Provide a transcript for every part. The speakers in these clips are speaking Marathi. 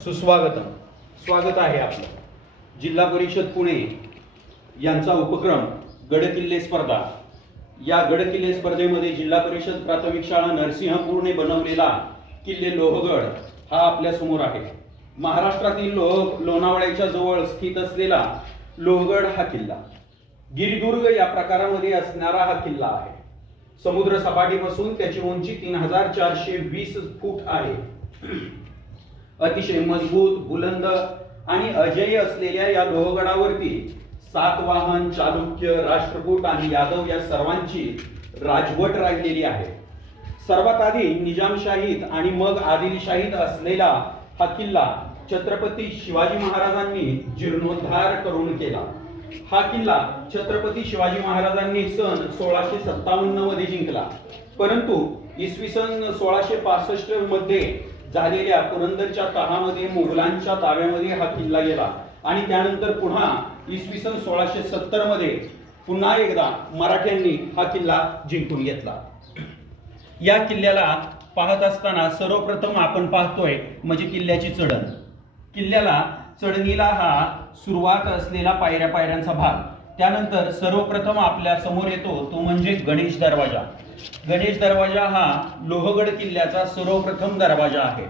स्वागत आहे आपलं। जिल्हा परिषद पुणे यांचा उपक्रम गडकिल्ले स्पर्धा। या गडकिल्ले स्पर्धेमध्ये जिल्हा परिषद प्राथमिक शाळा नरसिंहपूरने बनवलेला किल्ले लोहगड हा आपल्या समोर आहे। महाराष्ट्रातील लोणावळ्याच्या जवळ स्थित असलेला लोहगड हा किल्ला गिरिदुर्ग या प्रकारामध्ये असणारा हा किल्ला आहे। समुद्र सपाटीपासून त्याची उंची 3420 फूट आहे। अतिशय मजबूत, बुलंद आणि अजय असलेल्या या लोहगडावरती सातवाहन, चालुक्य, राष्ट्रकूट आणि यादव या सर्वांची राजवट राहिलेली आहे। सर्वात आधी निजामशाहीत आणि मग आदिलशाहीत असलेला हा किल्ला छत्रपती शिवाजी महाराजांनी जीर्णोद्धार करून केला। हा किल्ला छत्रपती शिवाजी महाराजांनी सन 1657 मध्ये जिंकला, परंतु इसवी सन 1665 मध्ये झालेल्या पुरंदरच्या तहामध्ये मुघलांच्या ताब्यामध्ये हा किल्ला गेला आणि त्यानंतर पुन्हा इसवी सन 1670 मध्ये पुन्हा एकदा मराठ्यांनी हा किल्ला जिंकून घेतला। या किल्ल्याला पाहत असताना सर्वप्रथम आपण पाहतोय म्हणजे किल्ल्याची चढण। किल्ल्याला चढणीला हा सुरुवात असलेला पायऱ्यांचा भाग, त्यानंतर सर्वप्रथम आपल्या समोर येतो तो म्हणजे गणेश दरवाजा। गणेश दरवाजा हा लोहगड किल्ल्याचा सर्वप्रथम दरवाजा आहे।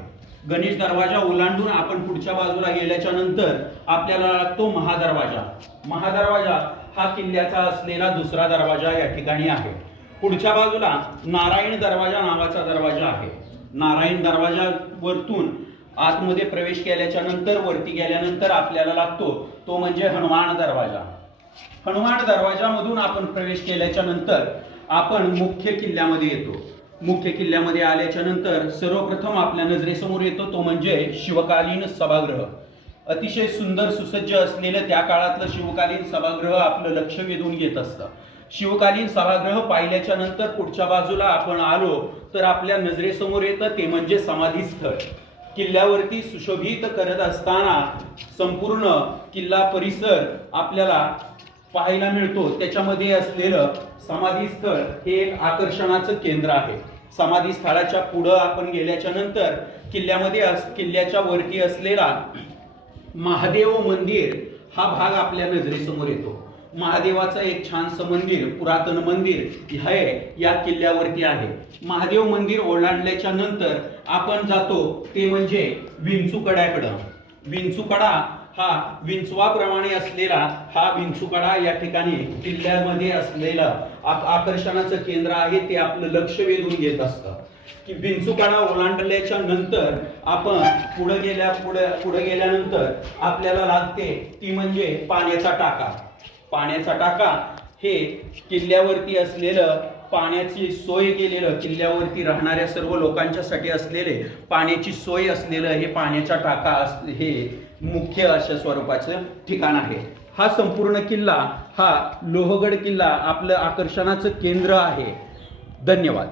गणेश दरवाजा ओलांडून आपण पुढच्या बाजूला गेल्याच्या नंतर आपल्याला लागतो महादरवाजा। महादरवाजा हा किल्ल्याचा असलेला दुसरा दरवाजा या ठिकाणी आहे। पुढच्या बाजूला नारायण दरवाजा नावाचा दरवाजा आहे। नारायण दरवाजा वरतून आतमध्ये प्रवेश केल्याच्या नंतर वरती गेल्यानंतर आपल्याला लागतो तो म्हणजे हनुमान दरवाजा। हनुमान दरवाजामधून आपण प्रवेश केल्याच्या नंतर आपण मुख्य किल्ल्यामध्ये येतो। मुख्य किल्ल्यामध्ये आल्याच्या नंतर सर्वप्रथम आपल्या नजरेसमोर येतो तो म्हणजे शिवकालीन सभागृह। अतिशय सुंदर सुसज्ज असलेलं त्या काळातलं शिवकालीन सभागृह आपलं लक्ष वेधून घेत असतं। शिवकालीन सभागृह पाहिल्याच्या नंतर पुढच्या बाजूला आपण आलो तर आपल्या नजरेसमोर येतं ते म्हणजे समाधी स्थळ। किल्ल्यावरती सुशोभित करत असताना संपूर्ण किल्ला परिसर आपल्याला पाहायला मिळतो। त्याच्यामध्ये असलेलं समाधी स्थळ हे एक आकर्षणाचं केंद्र आहे। समाधी स्थळाच्या पुढे आपण गेल्याच्या नंतर किल्ल्याच्या वरती असलेला महादेव मंदिर हा भाग आपल्या नजरेसमोर येतो। महादेवाचं एक छानसं मंदिर, पुरातन मंदिर हे या किल्ल्यावरती आहे। महादेव मंदिर ओलांडल्याच्या नंतर आपण जातो ते म्हणजे विंचूकड्याकडं। विंचूकडा हा विंचवाप्रमाणे असलेला हा विंचूकडा या ठिकाणी किल्ल्यामध्ये असलेलं आकर्षणाचं केंद्र आहे। ते आपलं लक्ष वेधून घेत असतं की विंचूकडा ओलांडल्याच्या नंतर आपण पुढे गेल्यानंतर आपल्याला लागते ती म्हणजे पाण्याचा टाका। पाण्याचा टाका हे किल्ल्यावरती असलेलं पाण्याची सोय केलेलं, किल्ल्यावरती राहणाऱ्या सर्व लोकांच्यासाठी असलेले पाण्याची सोय असलेलं हे पाण्याचा टाका हे मुख्य अशा स्वरूपाचं ठिकाण आहे। हा संपूर्ण किल्ला हा लोहगड किल्ला आपलं आकर्षणाचं केंद्र आहे। धन्यवाद।